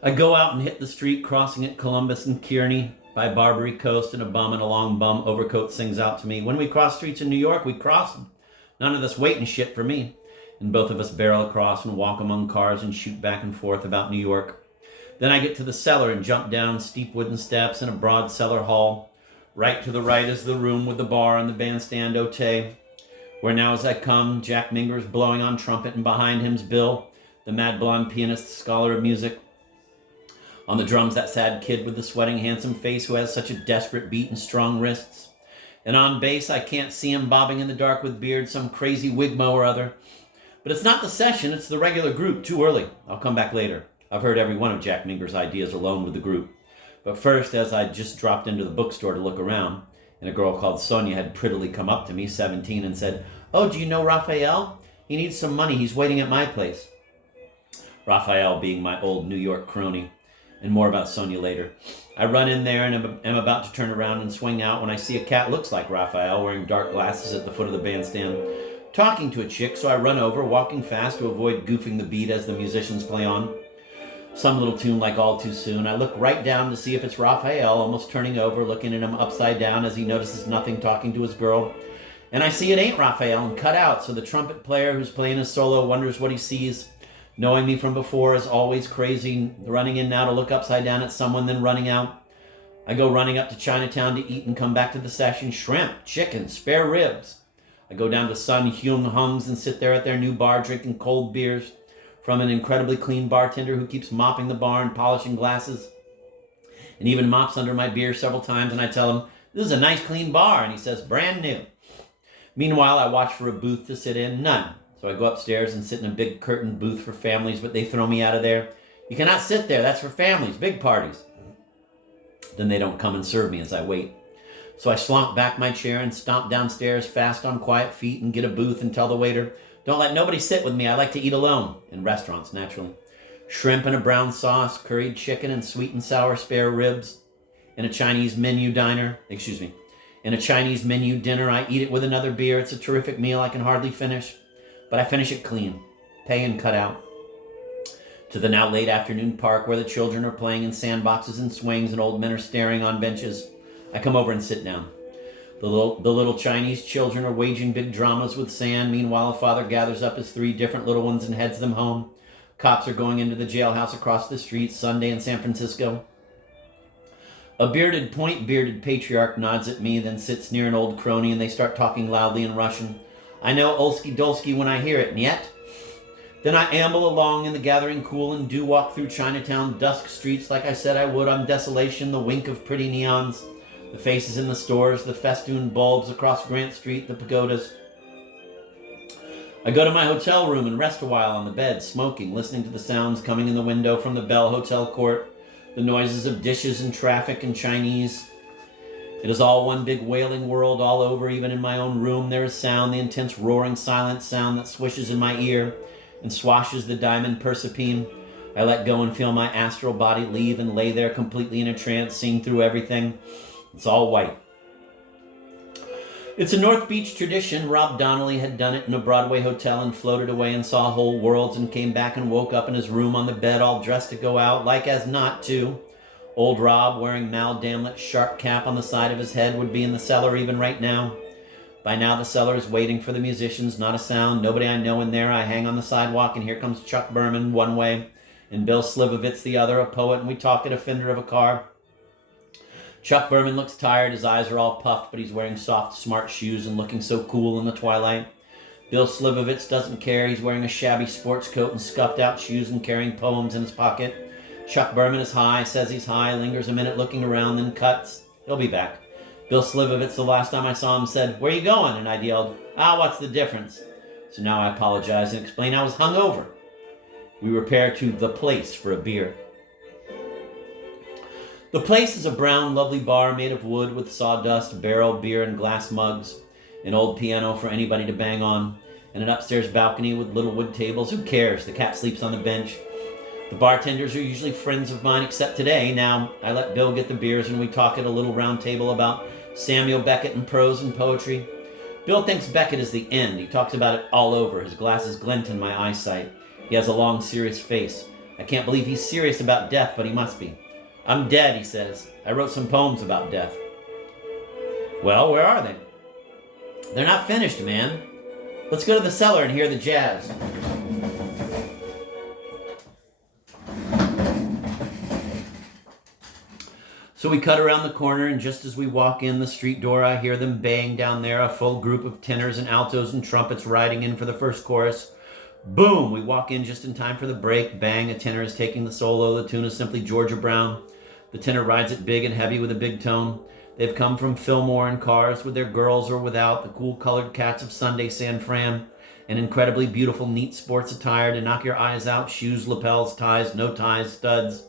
I go out and hit the street crossing at Columbus and Kearney by Barbary Coast, and a bum in a long bum overcoat sings out to me, "When we cross streets in New York, we cross them. None of this waiting shit for me." And both of us barrel across and walk among cars and shoot back and forth about New York. Then I get to the cellar and jump down steep wooden steps in a broad cellar hall. Right to the right is the room with the bar and the bandstand ote, where now as I come, Jack Minger's blowing on trumpet, and behind him's Bill, the mad blonde pianist, scholar of music. On the drums, that sad kid with the sweating, handsome face who has such a desperate beat and strong wrists. And on bass, I can't see him bobbing in the dark with beard, some crazy wigmo or other. But it's not the session, it's the regular group, too early. I'll come back later. I've heard every one of Jack Minger's ideas alone with the group. But first, as I just dropped into the bookstore to look around, and a girl called Sonia had prettily come up to me, 17, and said, "Oh, do you know Raphael? He needs some money. He's waiting at my place." Raphael being my old New York crony. And more about Sonia later. I run in there and am about to turn around and swing out when I see a cat looks like Raphael wearing dark glasses at the foot of the bandstand, talking to a chick, so I run over, walking fast to avoid goofing the beat as the musicians play on. Some little tune like All Too Soon. I look right down to see if it's Raphael, almost turning over, looking at him upside down as he notices nothing, talking to his girl. And I see it ain't Raphael and cut out, so the trumpet player who's playing his solo wonders what he sees. Knowing me from before is always crazy, running in now to look upside down at someone, then running out. I go running up to Chinatown to eat and come back to the session. Shrimp, chicken, spare ribs. I go down to Sun Hyung Hung's and sit there at their new bar drinking cold beers from an incredibly clean bartender who keeps mopping the bar and polishing glasses, and even mops under my beer several times, and I tell him, "This is a nice clean bar," and he says, "Brand new." Meanwhile, I watch for a booth to sit in. None. So I go upstairs and sit in a big curtained booth for families, but they throw me out of there. "You cannot sit there. That's for families, big parties." Then they don't come and serve me as I wait. So I slump back my chair and stomp downstairs fast on quiet feet and get a booth and tell the waiter, "Don't let nobody sit with me. I like to eat alone." In restaurants, naturally. Shrimp in a brown sauce, curried chicken, and sweet and sour spare ribs. In a Chinese menu dinner, in a Chinese menu dinner, I eat it with another beer. It's a terrific meal I can hardly finish. But I finish it clean, pay and cut out. To the now late afternoon park where the children are playing in sandboxes and swings and old men are staring on benches. I come over and sit down. The little Chinese children are waging big dramas with sand. Meanwhile, a father gathers up his 3 different little ones and heads them home. Cops are going into the jailhouse across the street Sunday in San Francisco. A point-bearded patriarch nods at me, then sits near an old crony, and they start talking loudly in Russian. I know Olsky Dolsky when I hear it, and yet. Then I amble along in the gathering cool and do walk through Chinatown dusk streets like I said I would on Desolation, the wink of pretty neons, the faces in the stores, the festooned bulbs across Grant Street, the pagodas. I go to my hotel room and rest a while on the bed, smoking, listening to the sounds coming in the window from the Bell Hotel court, the noises of dishes and traffic and Chinese. It is all one big wailing world all over. Even in my own room there is sound, the intense roaring silent sound that swishes in my ear and swashes the diamond persephone. I let go and feel my astral body leave and lay there completely in a trance, seeing through everything. It's all white. It's a North Beach tradition. Rob Donnelly had done it in a Broadway hotel and floated away and saw whole worlds and came back and woke up in his room on the bed all dressed to go out, like as not to. Old Rob, wearing Mal Damlet's sharp cap on the side of his head, would be in the cellar even right now. By now the cellar is waiting for the musicians, not a sound, nobody I know in there. I hang on the sidewalk and here comes Chuck Berman one way and Bill Slivovitz the other, a poet, and we talk at a fender of a car. Chuck Berman looks tired, his eyes are all puffed, but he's wearing soft, smart shoes and looking so cool in the twilight. Bill Slivovitz doesn't care, he's wearing a shabby sports coat and scuffed out shoes and carrying poems in his pocket. Chuck Berman is high, says he's high, lingers a minute looking around, then cuts. He'll be back. Bill Slivovitz, the last time I saw him, said, "Where you going?" And I yelled, "What's the difference?" So now I apologize and explain I was hungover. We repair to The Place for a beer. The Place is a brown, lovely bar made of wood with sawdust, barrel, beer, and glass mugs, an old piano for anybody to bang on, and an upstairs balcony with little wood tables. Who cares? The cat sleeps on the bench. The bartenders are usually friends of mine, except today. Now, I let Bill get the beers and we talk at a little round table about Samuel Beckett and prose and poetry. Bill thinks Beckett is the end. He talks about it all over. His glasses glint in my eyesight. He has a long, serious face. I can't believe he's serious about death, but he must be. I'm dead, he says. I wrote some poems about death. Well, where are they? They're not finished, man. Let's go to the cellar and hear the jazz. So we cut around the corner, and just as we walk in the street door, I hear them baying down there, a full group of tenors and altos and trumpets riding in for the first chorus. Boom! We walk in just in time for the break. Bang! A tenor is taking the solo. The tune is simply Georgia Brown. The tenor rides it big and heavy with a big tone. They've come from Fillmore in cars with their girls or without, the cool colored cats of Sunday San Fran, an incredibly beautiful, neat sports attire to knock your eyes out, shoes, lapels, ties, no ties, studs.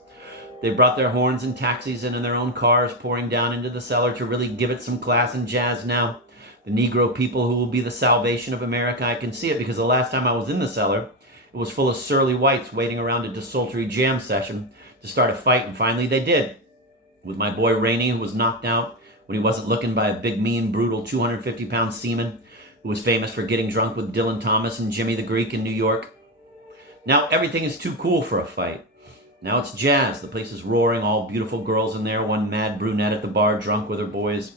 They brought their horns and taxis and in their own cars, pouring down into the cellar to really give it some class and jazz now. The Negro people who will be the salvation of America. I can see it because the last time I was in the cellar, it was full of surly whites waiting around a desultory jam session to start a fight, and finally they did. With my boy Rainey, who was knocked out when he wasn't looking by a big, mean, brutal 250-pound seaman who was famous for getting drunk with Dylan Thomas and Jimmy the Greek in New York. Now everything is too cool for a fight. Now it's jazz. The place is roaring, all beautiful girls in there, one mad brunette at the bar drunk with her boys.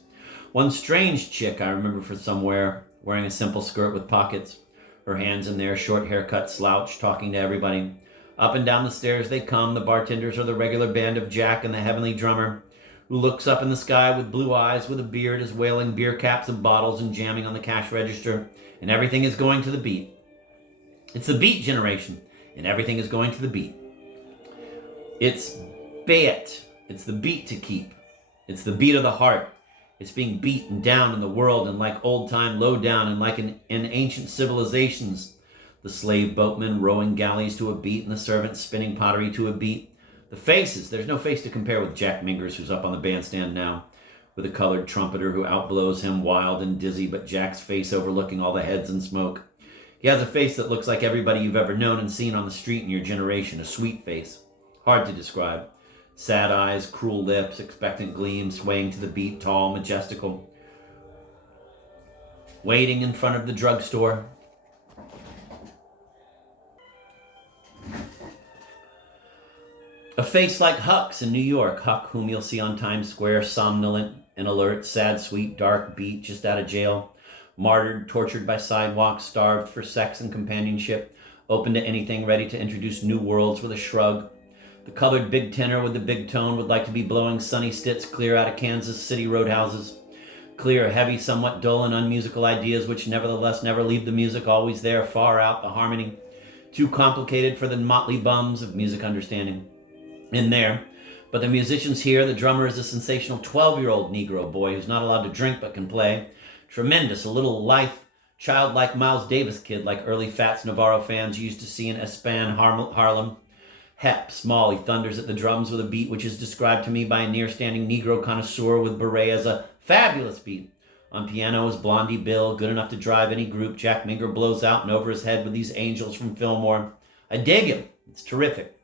One strange chick I remember from somewhere, wearing a simple skirt with pockets, her hands in there, short haircut, slouch, talking to everybody. Up and down the stairs they come. The bartenders are the regular band of Jack and the heavenly drummer, who looks up in the sky with blue eyes, with a beard, is wailing beer caps and bottles and jamming on the cash register, and everything is going to the beat. It's the beat generation, and everything is going to the beat. It's bet. It's the beat to keep. It's the beat of the heart. It's being beaten down in the world, and like old-time lowdown, and like in ancient civilizations, the slave boatmen rowing galleys to a beat, and the servants spinning pottery to a beat. The faces, there's no face to compare with Jack Mingers, who's up on the bandstand now, with a colored trumpeter who outblows him, wild and dizzy, but Jack's face overlooking all the heads and smoke. He has a face that looks like everybody you've ever known and seen on the street in your generation, a sweet face. Hard to describe. Sad eyes, cruel lips, expectant gleam, swaying to the beat, tall, majestical. Waiting in front of the drugstore. A face like Huck's in New York. Huck, whom you'll see on Times Square, somnolent and alert, sad, sweet, dark, beat, just out of jail. Martyred, tortured by sidewalks, starved for sex and companionship, open to anything, ready to introduce new worlds with a shrug. The colored big tenor with the big tone would like to be blowing sunny stits clear out of Kansas City roadhouses. Clear, heavy, somewhat dull and unmusical ideas which nevertheless never leave the music, always there, far out, the harmony. Too complicated for the motley bums of music understanding. In there. But the musicians here, the drummer is a sensational 12-year-old Negro boy who's not allowed to drink but can play. Tremendous, a little life, childlike Miles Davis kid like early Fats Navarro fans used to see in Espan, Harlem. Hep, small, he thunders at the drums with a beat which is described to me by a near-standing Negro connoisseur with beret as a fabulous beat. On piano is Blondie Bill, good enough to drive any group. Jack Minger blows out and over his head with these angels from Fillmore. I dig him. It's terrific.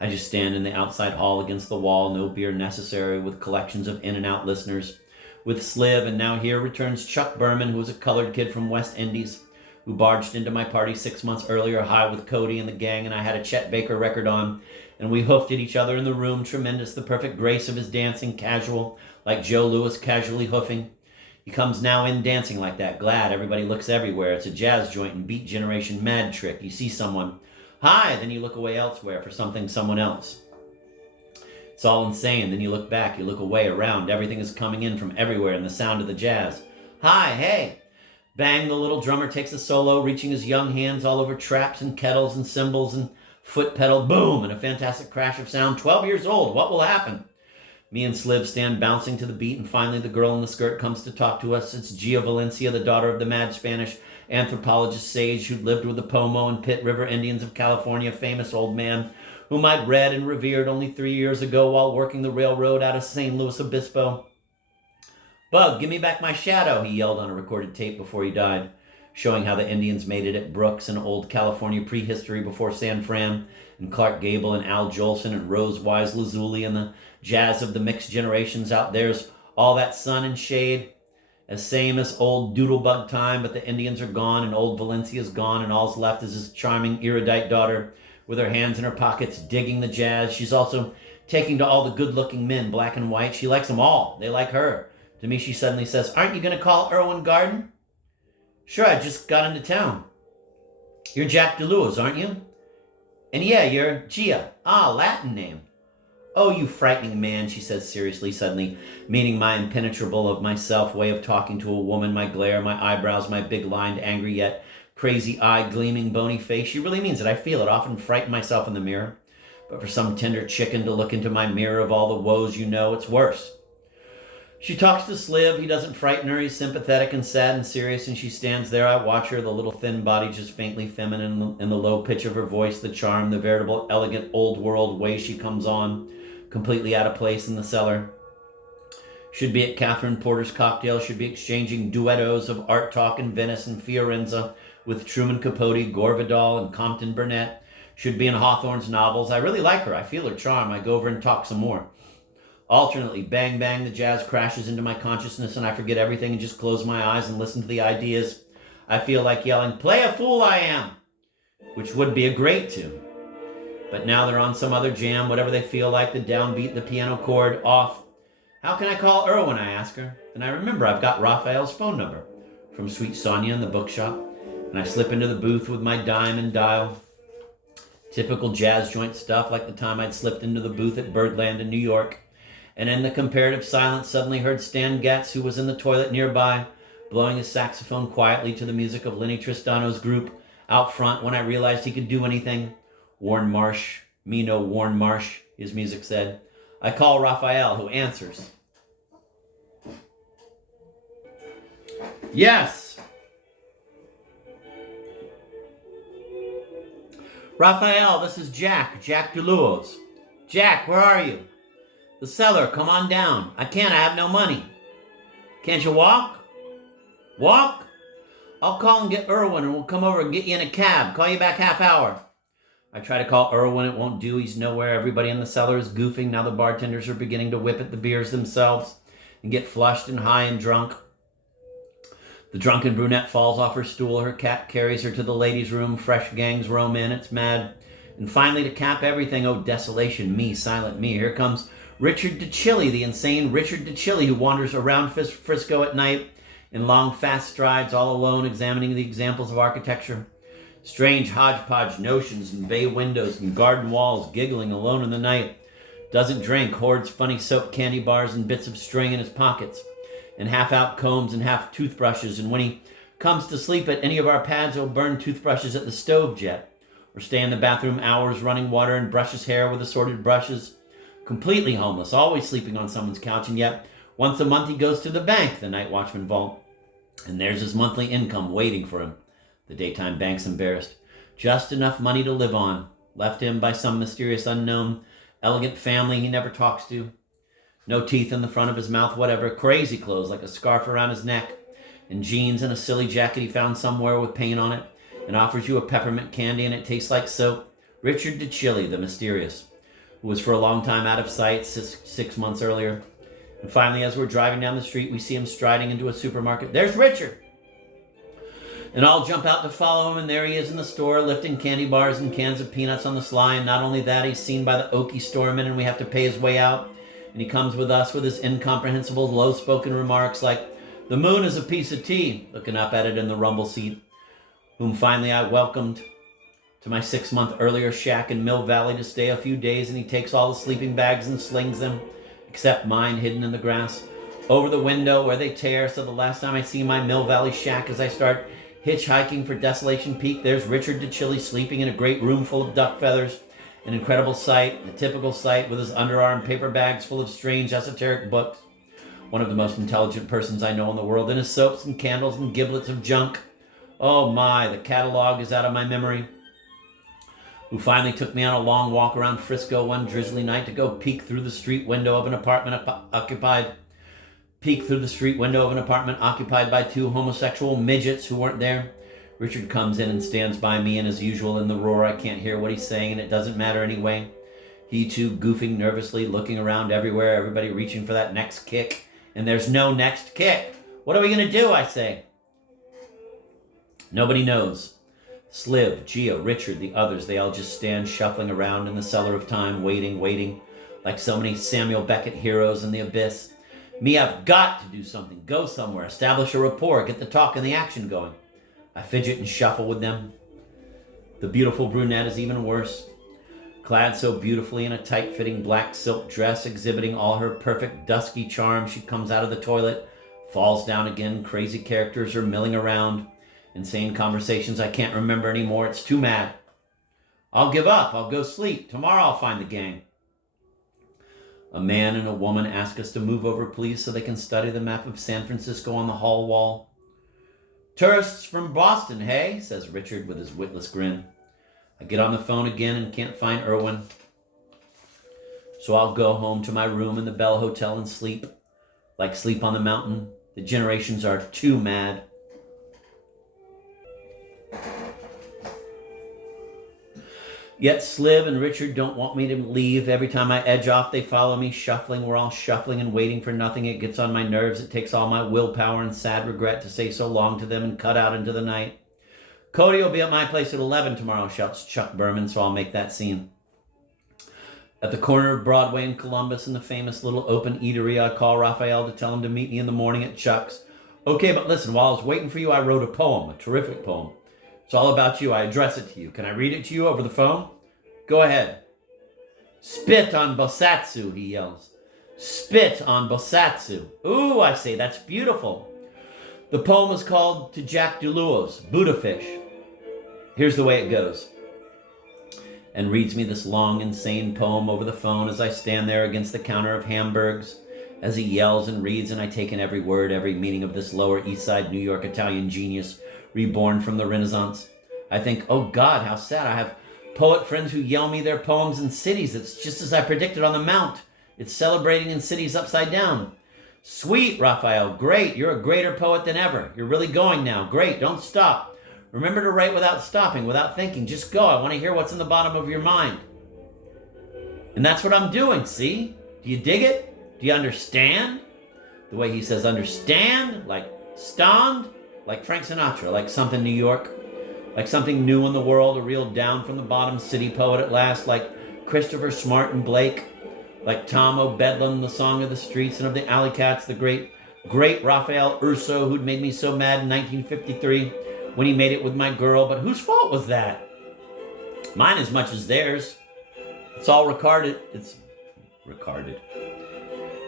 I just stand in the outside hall against the wall, no beer necessary, with collections of in and out listeners. With Sliv, and now here returns Chuck Berman, who was a colored kid from West Indies, who barged into my party 6 months earlier, high with Cody and the gang, and I had a Chet Baker record on, and we hoofed at each other in the room, tremendous, the perfect grace of his dancing, casual, like Joe Louis casually hoofing. He comes now in dancing like that, glad, everybody looks everywhere. It's a jazz joint and beat generation mad trick. You see someone, hi, then you look away elsewhere for something, someone else. It's all insane, then you look back, you look away, around, everything is coming in from everywhere in the sound of the jazz. Hi, hey! Bang, the little drummer takes a solo, reaching his young hands all over traps and kettles and cymbals and foot pedal. Boom! And a fantastic crash of sound. 12 years old. What will happen? Me and Sliv stand bouncing to the beat, and finally the girl in the skirt comes to talk to us. It's Gia Valencia, the daughter of the mad Spanish anthropologist sage who lived with the Pomo and Pitt River Indians of California, famous old man whom I'd read and revered only 3 years ago while working the railroad out of St. Louis Obispo. Bug, give me back my shadow, he yelled on a recorded tape before he died, showing how the Indians made it at Brooks and old California prehistory before San Fran, and Clark Gable and Al Jolson and Rose Wise Lazuli and the jazz of the mixed generations out there's all that sun and shade, as same as old Doodlebug time, but the Indians are gone and old Valencia's gone and all's left is his charming erudite daughter with her hands in her pockets, digging the jazz. She's also taking to all the good-looking men, black and white. She likes them all. They like her. To me, she suddenly says, "Aren't you going to call Irwin Garden?" "Sure, I just got into town." "You're Jack DeLewis, aren't you?" "And yeah, you're Gia." "Ah, Latin name." "Oh, you frightening man," she says seriously, suddenly meeting my impenetrable of myself way of talking to a woman, my glare, my eyebrows, my big lined, angry yet crazy eye, gleaming, bony face. She really means it. I feel it. Often frighten myself in the mirror. But for some tender chicken to look into my mirror of all the woes you know, it's worse. She talks to Sliv. He doesn't frighten her. He's sympathetic and sad and serious, and she stands there. I watch her, the little thin body just faintly feminine in the low pitch of her voice, the charm, the veritable elegant old world way she comes on, completely out of place in the cellar. Should be at Catherine Porter's cocktail, should be exchanging duettos of art talk in Venice and Fiorenza with Truman Capote, Gore Vidal, and Compton Burnett. Should be in Hawthorne's novels. I really like her. I feel her charm. I go over and talk some more. Alternately, bang, bang, the jazz crashes into my consciousness and I forget everything and just close my eyes and listen to the ideas. I feel like yelling, "Play a fool I am," which would be a great tune. But now they're on some other jam, whatever they feel like, the downbeat, the piano chord, off. "How can I call Irwin?" I ask her. And I remember I've got Raphael's phone number from Sweet Sonia in the bookshop. And I slip into the booth with my dime and dial. Typical jazz joint stuff, like the time I'd slipped into the booth at Birdland in New York. And in the comparative silence, suddenly heard Stan Getz, who was in the toilet nearby, blowing his saxophone quietly to the music of Lenny Tristano's group out front. When I realized he could do anything, "Warren Marsh, me no Warren Marsh," his music said. I call Raphael, who answers. "Yes." "Raphael, this is Jack DeLewis." "Jack, where are you?" "The cellar, come on down." "I can't, I have no money." "Can't you walk?" "Walk? I'll call and get Irwin and we'll come over and get you in a cab. Call you back half hour." I try to call Irwin, it won't do. He's nowhere. Everybody in the cellar is goofing. Now the bartenders are beginning to whip at the beers themselves and get flushed and high and drunk. The drunken brunette falls off her stool. Her cat carries her to the ladies' room. Fresh gangs roam in. It's mad. And finally, to cap everything, oh, desolation, me, silent me. Here comes Richard DeChilly, the insane Richard DeChilly, who wanders around Frisco at night in long, fast strides, all alone, examining the examples of architecture. Strange hodgepodge notions and bay windows and garden walls, giggling alone in the night. Doesn't drink, hoards funny soap candy bars and bits of string in his pockets, and half-out combs and half toothbrushes. And when he comes to sleep at any of our pads, he'll burn toothbrushes at the stove jet, or stay in the bathroom hours running water and brush his hair with assorted brushes. Completely homeless, always sleeping on someone's couch, and yet once a month he goes to the bank, the night watchman vault, and there's his monthly income waiting for him. The daytime bank's embarrassed. Just enough money to live on, left him by some mysterious unknown, elegant family he never talks to. No teeth in the front of his mouth, whatever. Crazy clothes like a scarf around his neck, and jeans and a silly jacket he found somewhere with paint on it, and offers you a peppermint candy and it tastes like soap. Richard DeChilly, the mysterious, who was for a long time out of sight 6 months earlier. And finally, as we're driving down the street, we see him striding into a supermarket. "There's Richard!" And I'll jump out to follow him, and there he is in the store, lifting candy bars and cans of peanuts on the sly. And not only that, he's seen by the Okie storeman, and we have to pay his way out. And he comes with us with his incomprehensible, low-spoken remarks like, "The moon is a piece of tea," looking up at it in the rumble seat, whom finally I welcomed to my 6-month earlier shack in Mill Valley to stay a few days, and he takes all the sleeping bags and slings them, except mine hidden in the grass, over the window where they tear. So the last time I see my Mill Valley shack, as I start hitchhiking for Desolation Peak, there's Richard DeChilly sleeping in a great room full of duck feathers, an incredible sight, a typical sight, with his underarm paper bags full of strange esoteric books. One of the most intelligent persons I know in the world, and his soaps and candles and giblets of junk. Oh my, the catalog is out of my memory. Who finally took me on a long walk around Frisco one drizzly night to go peek through the street window of an apartment occupied by 2 homosexual midgets who weren't there. Richard comes in and stands by me, and as usual in the roar, I can't hear what he's saying, and it doesn't matter anyway. He too goofing nervously, looking around everywhere, everybody reaching for that next kick, and there's no next kick. What are we going to do, I say? Nobody knows. Sliv, Gia, Richard, the others, they all just stand shuffling around in the cellar of time, waiting, like so many Samuel Beckett heroes in the abyss. Me, I've got to do something, go somewhere, establish a rapport, get the talk and the action going. I fidget and shuffle with them. The beautiful brunette is even worse. Clad so beautifully in a tight-fitting black silk dress, exhibiting all her perfect dusky charm, she comes out of the toilet, falls down again, crazy characters are milling around, insane conversations I can't remember anymore, it's too mad. I'll give up, I'll go sleep, tomorrow I'll find the gang. A man and a woman ask us to move over, please, so they can study the map of San Francisco on the hall wall. Tourists from Boston, hey? Says Richard with his witless grin. I get on the phone again and can't find Irwin. So I'll go home to my room in the Bell Hotel and sleep. Like sleep on the mountain. The generations are too mad. Yet Sliv and Richard don't want me to leave. Every time I edge off, they follow me, shuffling. We're all shuffling and waiting for nothing. It gets on my nerves. It takes all my willpower and sad regret to say so long to them and cut out into the night. Cody will be at my place at 11 tomorrow, shouts Chuck Berman, so I'll make that scene. At the corner of Broadway and Columbus in the famous little open eatery, I call Raphael to tell him to meet me in the morning at Chuck's. Okay, but listen, while I was waiting for you, I wrote a poem, a terrific poem. It's all about you. I address it to you. Can I read it to you over the phone? Go ahead. Spit on Bosatsu, he yells. Spit on Bosatsu. Ooh, I say, that's beautiful. The poem is called To Jack Duluo's Buddha Fish. Here's the way it goes. And reads me this long, insane poem over the phone as I stand there against the counter of Hamburgs, as he yells and reads, and I take in every word, every meaning of this Lower East Side New York Italian genius reborn from the Renaissance. I think, oh God, how sad. I have poet friends who yell me their poems in cities. It's just as I predicted on the Mount. It's celebrating in cities upside down. Sweet, Raphael, great. You're a greater poet than ever. You're really going now. Great, don't stop. Remember to write without stopping, without thinking. Just go. I want to hear what's in the bottom of your mind. And that's what I'm doing, see? Do you dig it? Do you understand? The way he says understand, like stand, like Frank Sinatra, like something New York, like something new in the world, a real down from the bottom city poet at last, like Christopher Smart and Blake, like Tom O'Bedlam, the Song of the Streets, and of the Alley Cats, the great Raphael Urso, who'd made me so mad in 1953 when he made it with my girl. But whose fault was that? Mine as much as theirs. It's all recorded. It's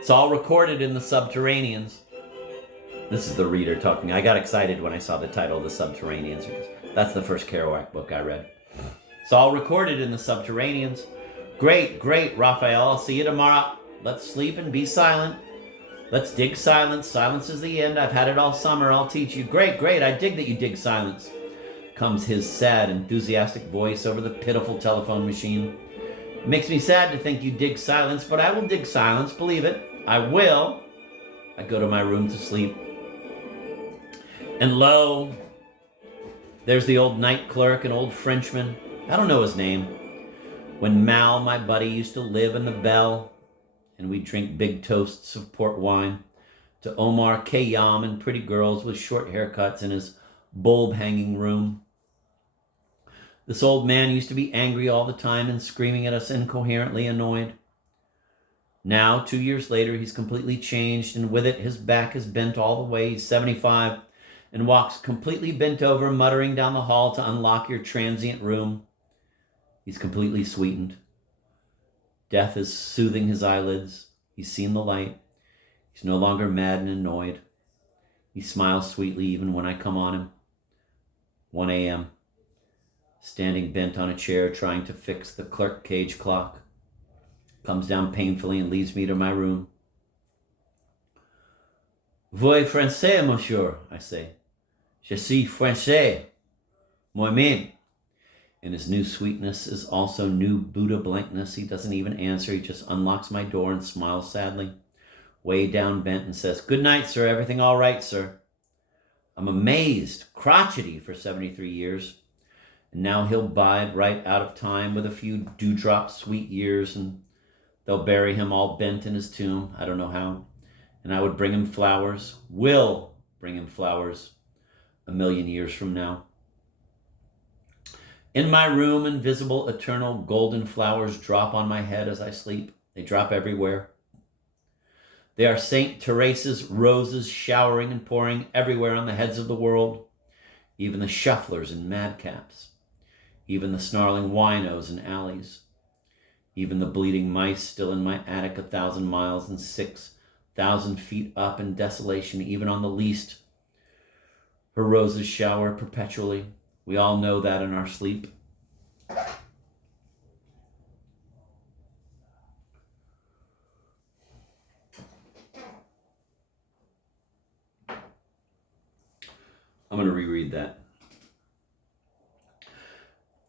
all recorded in the Subterraneans. This is the reader talking. I got excited when I saw the title of the Subterraneans because that's the first Kerouac book I read. It's all recorded in the Subterraneans. Great, Raphael. I'll see you tomorrow. Let's sleep and be silent. Let's dig silence. Silence is the end. I've had it all summer. I'll teach you. Great. I dig that you dig silence. Comes his sad, enthusiastic voice over the pitiful telephone machine. It makes me sad to think you dig silence, but I will dig silence. Believe it. I will. I go to my room to sleep. And lo, there's the old night clerk, an old Frenchman. I don't know his name. When Mal, my buddy, used to live in the Bell, and we'd drink big toasts of port wine to Omar Khayyam and pretty girls with short haircuts in his bulb-hanging room. This old man used to be angry all the time and screaming at us, incoherently annoyed. Now, 2 years later, he's completely changed, and with it, his back is bent all the way. He's 75 and walks completely bent over, muttering down the hall to unlock your transient room. He's completely sweetened. Death is soothing his eyelids. He's seen the light. He's no longer mad and annoyed. He smiles sweetly even when I come on him. 1 a.m. Standing bent on a chair, trying to fix the clerk cage clock. Comes down painfully and leads me to my room. Vous français, monsieur, I say. Je suis français. Moi-même. And his new sweetness is also new Buddha blankness. He doesn't even answer. He just unlocks my door and smiles sadly, way down bent, and says, "Good night, sir. Everything all right, sir?" I'm amazed, crotchety for 73 years. And now he'll bide right out of time with a few dewdrop sweet years, and they'll bury him all bent in his tomb. I don't know how. And I would bring him flowers, will bring him flowers 1,000,000 years from now. In my room, invisible, eternal, golden flowers drop on my head as I sleep. They drop everywhere. They are St. Teresa's roses showering and pouring everywhere on the heads of the world, even the shufflers and madcaps, even the snarling winos in alleys, even the bleeding mice still in my attic 1,000 miles and 6,000 feet up in desolation, even on the least. Her roses shower perpetually. We all know that in our sleep. I'm going to reread that.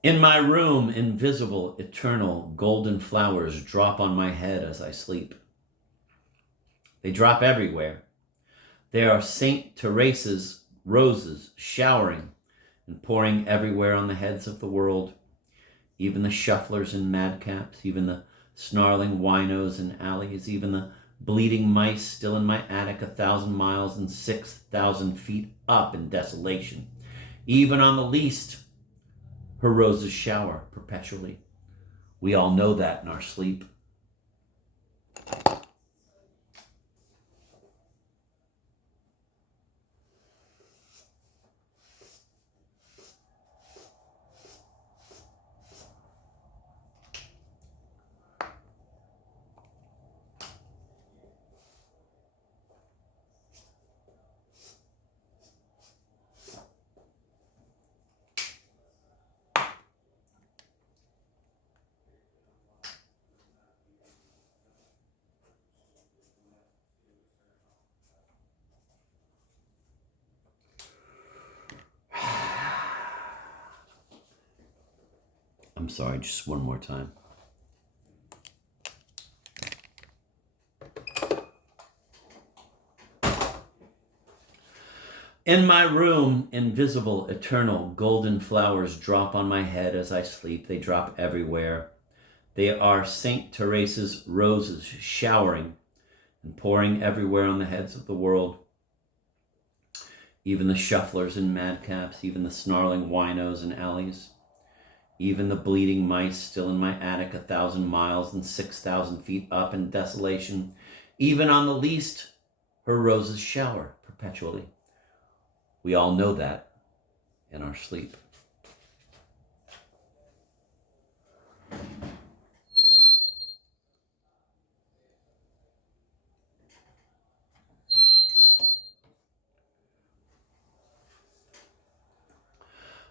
In my room, invisible, eternal, golden flowers drop on my head as I sleep. They drop everywhere. They are St. Teresa's roses showering and pouring everywhere on the heads of the world, even the shufflers and madcaps, even the snarling winos in alleys, even the bleeding mice still in my attic 1,000 miles and 6,000 feet up in desolation. Even on the least, her roses shower perpetually. We all know that in our sleep. I'm sorry, just one more time. In my room, invisible, eternal, golden flowers drop on my head as I sleep. They drop everywhere. They are St. Teresa's roses showering and pouring everywhere on the heads of the world. Even the shufflers and madcaps, even the snarling winos in alleys, even the bleeding mice still in my attic 1,000 miles and 6,000 feet up in desolation. Even on the least, her roses shower perpetually. We all know that in our sleep.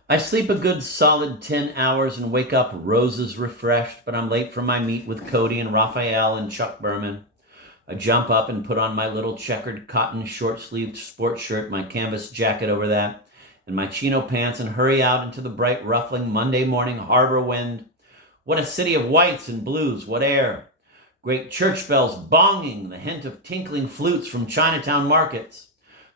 I sleep a good solid 10 hours and wake up roses refreshed, but I'm late for my meet with Cody and Raphael and Chuck Berman. I jump up and put on my little checkered cotton short-sleeved sports shirt, my canvas jacket over that, and my chino pants, and hurry out into the bright, ruffling Monday morning harbor wind. What a city of whites and blues, what air! Great church bells bonging, the hint of tinkling flutes from Chinatown markets.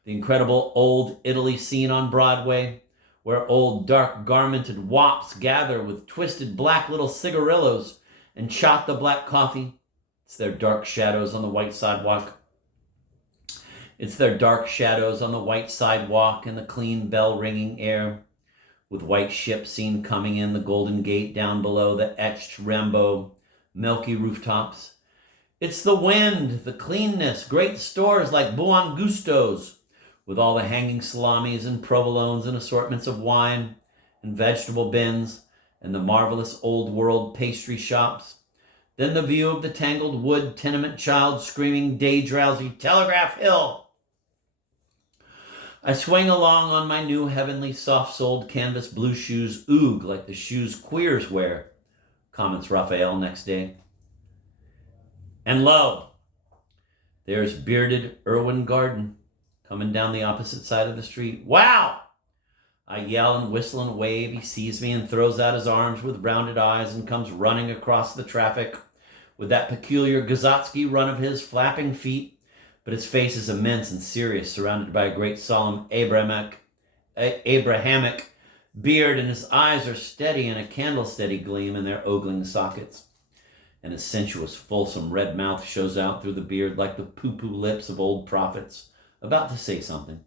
The incredible old Italy scene on Broadway, where old dark-garmented wops gather with twisted black little cigarillos and chot the black coffee. It's their dark shadows on the white sidewalk. It's their dark shadows on the white sidewalk and the clean bell-ringing air, with white ships seen coming in the Golden Gate down below the etched rainbow, milky rooftops. It's the wind, the cleanness, great stores like Buon Gusto's, with all the hanging salamis and provolones and assortments of wine and vegetable bins and the marvelous old-world pastry shops. Then the view of the tangled wood tenement child screaming day-drowsy Telegraph Hill. I swing along on my new heavenly soft-soled canvas blue shoes, oog like the shoes queers wear, comments Raphael next day. And lo, there's bearded Irwin Garden coming down the opposite side of the street. Wow! I yell and whistle and wave. He sees me and throws out his arms with rounded eyes and comes running across the traffic with that peculiar Gazotsky run of his, flapping feet, but his face is immense and serious, surrounded by a great solemn Abrahamic beard, and his eyes are steady in a candle-steady gleam in their ogling sockets. And his sensuous, fulsome red mouth shows out through the beard like the poo-poo lips of old prophets, about to say something.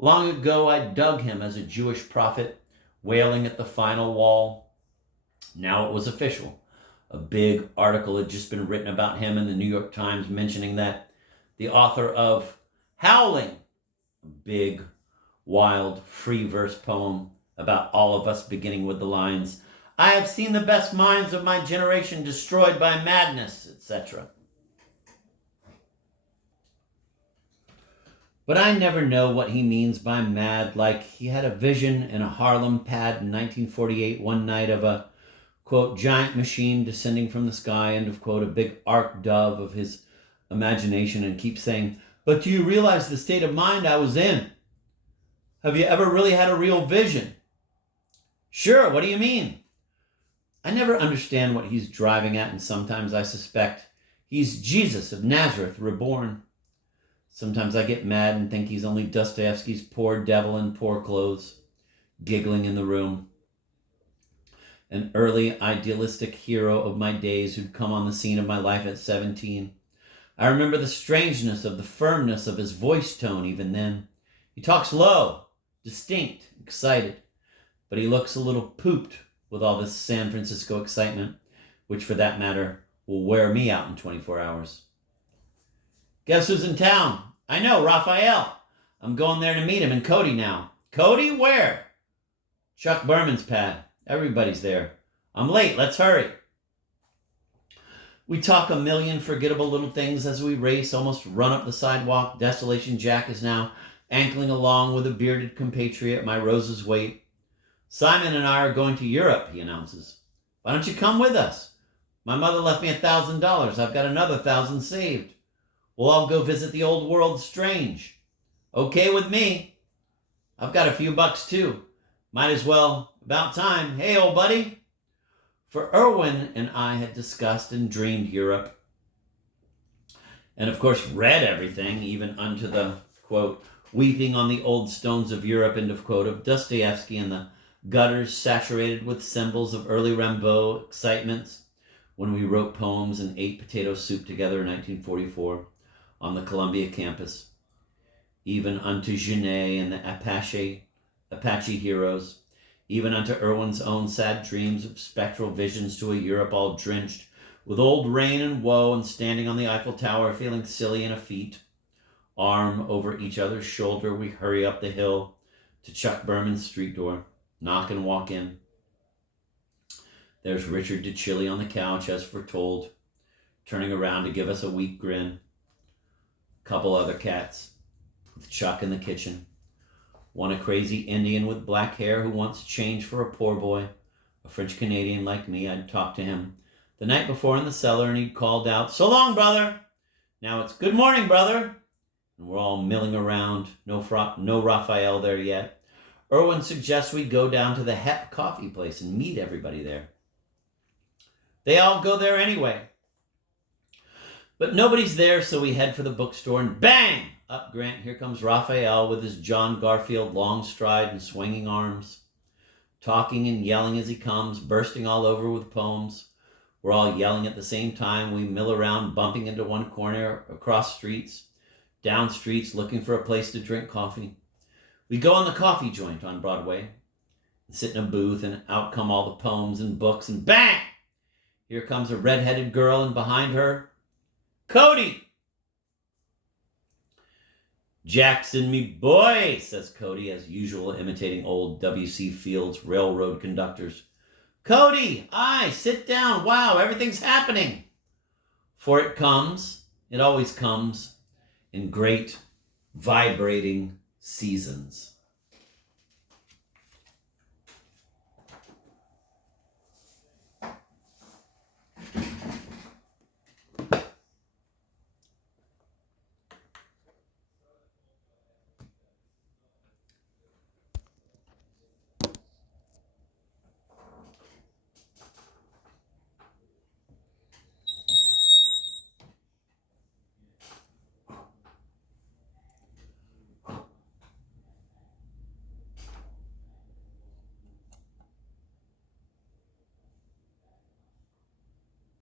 Long ago I dug him as a Jewish prophet, wailing at the final wall. Now it was official. A big article had just been written about him in the New York Times, mentioning that the author of Howling, a big, wild, free verse poem about all of us, beginning with the lines, "I have seen the best minds of my generation destroyed by madness," etc. But I never know what he means by mad, like he had a vision in a Harlem pad in 1948 one night of a, quote, giant machine descending from the sky, end of quote, a big arc dove of his imagination, and keeps saying, "But do you realize the state of mind I was in? Have you ever really had a real vision?" "Sure, what do you mean?" I never understand what he's driving at, and sometimes I suspect he's Jesus of Nazareth reborn. Sometimes I get mad and think he's only Dostoevsky's poor devil in poor clothes, giggling in the room. An early idealistic hero of my days who'd come on the scene of my life at 17. I remember the strangeness of the firmness of his voice tone even then. He talks low, distinct, excited, but he looks a little pooped with all this San Francisco excitement, which for that matter will wear me out in 24 hours. "Guess who's in town?" "I know, Raphael. I'm going there to meet him and Cody now." "Cody, where?" "Chuck Berman's pad. Everybody's there. I'm late, let's hurry." We talk a million forgettable little things as we race, almost run up the sidewalk. Desolation Jack is now ankling along with a bearded compatriot, my Rose's weight. "Simon and I are going to Europe," he announces. "Why don't you come with us? My mother left me $1,000. I've got another 1,000 saved. We'll all go visit the old world strange." "Okay with me. I've got a few bucks too. Might as well. About time. Hey, old buddy." For Irwin and I had discussed and dreamed Europe, and of course read everything, even unto the, quote, "weeping on the old stones of Europe," end of quote, of Dostoevsky, and the gutters saturated with symbols of early Rimbaud excitements when we wrote poems and ate potato soup together in 1944 on the Columbia campus, even unto Genet and the Apache heroes, even unto Irwin's own sad dreams of spectral visions to a Europe all drenched with old rain and woe, and standing on the Eiffel Tower feeling silly and effete. Arm over each other's shoulder, we hurry up the hill to Chuck Berman's street door, knock and walk in. There's Richard DeChilly on the couch, as foretold, turning around to give us a weak grin. Couple other cats, with Chuck in the kitchen. One a crazy Indian with black hair who wants change for a poor boy. A French Canadian like me. I'd talked to him the night before in the cellar, and he'd called out, "So long, brother." Now it's "Good morning, brother." And we're all milling around. No Raphael there yet. Irwin suggests we go down to the Hep coffee place and meet everybody there. They all go there anyway. But nobody's there, so we head for the bookstore, and bang! Up Grant, here comes Raphael with his John Garfield long stride and swinging arms, talking and yelling as he comes, bursting all over with poems. We're all yelling at the same time. We mill around, bumping into one corner, across streets, down streets, looking for a place to drink coffee. We go on the coffee joint on Broadway, and sit in a booth, and out come all the poems and books, and bang! Here comes a red-headed girl, and behind her, Cody! "Jackson, me boy," says Cody, as usual, imitating old W.C. Fields railroad conductors. "Cody, aye, sit down. Wow, everything's happening." For it comes, it always comes, in great, vibrating seasons.